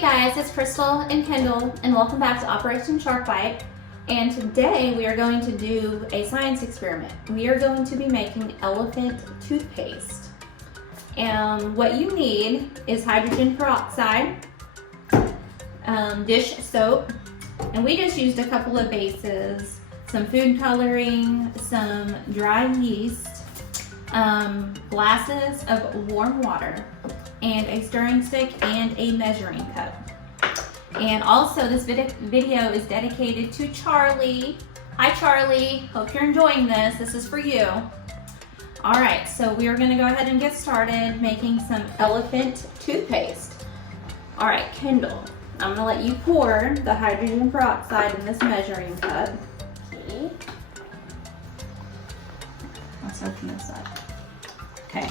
Hey guys, it's Crystal and Kendall, and welcome back to Operation Shark Bite. And today we are going to do a science experiment. We are going to be making elephant toothpaste. And what you need is hydrogen peroxide, dish soap, and we just used a couple of bases, some food coloring, some dry yeast, glasses of warm water, and a stirring stick and a measuring cup. And also this video is dedicated to Charlie. Hi Charlie, hope you're enjoying this. This is for you. All right, so we are gonna go ahead and get started making some elephant toothpaste. All right, Kendall, I'm gonna let you pour the hydrogen peroxide in this measuring cup. Okay. Let's open this up. Okay.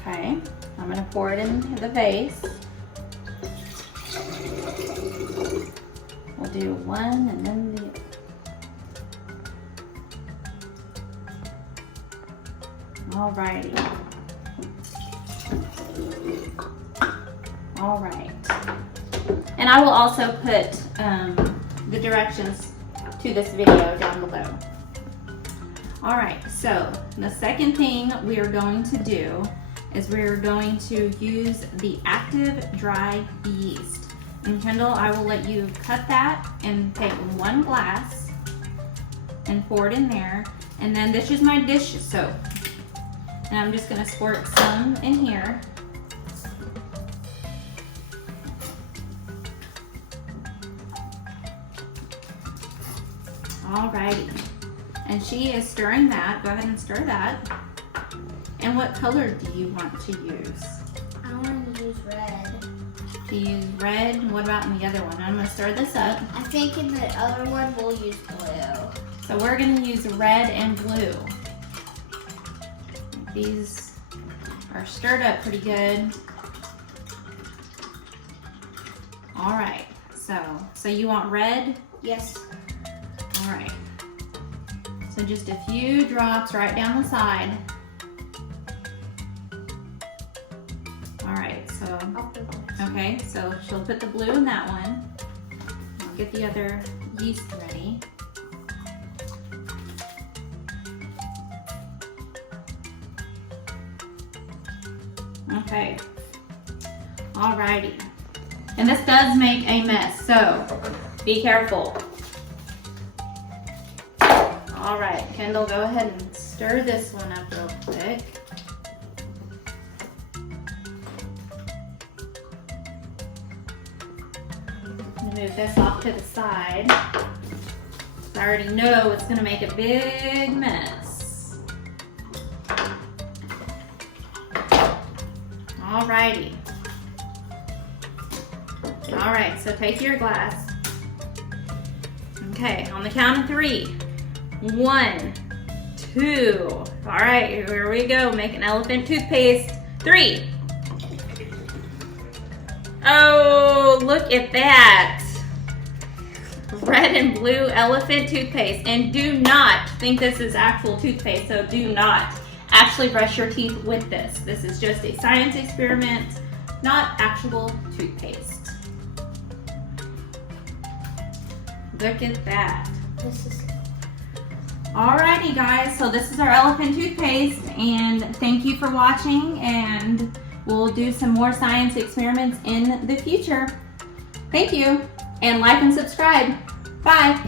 Okay, I'm gonna pour it in the vase. We'll do one and then the Alrighty. All right. And I will also put the directions to this video down below. All right, so the second thing we are going to do is we're going to use the active dry yeast. And Kendall, I will let you cut that and take one glass and pour it in there. And then this is my dish soap. And I'm just gonna squirt some in here. Alrighty. And she is stirring that. Go ahead and stir that. And what color do you want to use? I want to use red. To use red? What about in the other one? I'm going to stir this up. I think in the other one we'll use blue. So we're going to use red and blue. These are stirred up pretty good. All right. So you want red? Yes. All right. So just a few drops right down the side. All right, so, okay, so she'll put the blue in that one. I'll get the other yeast ready. Okay, alrighty. And this does make a mess, so be careful. All right, Kendall, go ahead and stir this one up real quick. Move this off to the side. I already know it's gonna make a big mess. Alrighty. All right, so take your glass. Okay, on the count of 3. 1, 2. All right, here we go. Make an elephant toothpaste. 3. Oh, look at that. Red and blue elephant toothpaste. And do not think this is actual toothpaste, so do not actually brush your teeth with this. This is just a science experiment, not actual toothpaste. Look at that. This is. Alrighty guys, so this is our elephant toothpaste, and thank you for watching, and we'll do some more science experiments in the future. Thank you, and like and subscribe. Bye.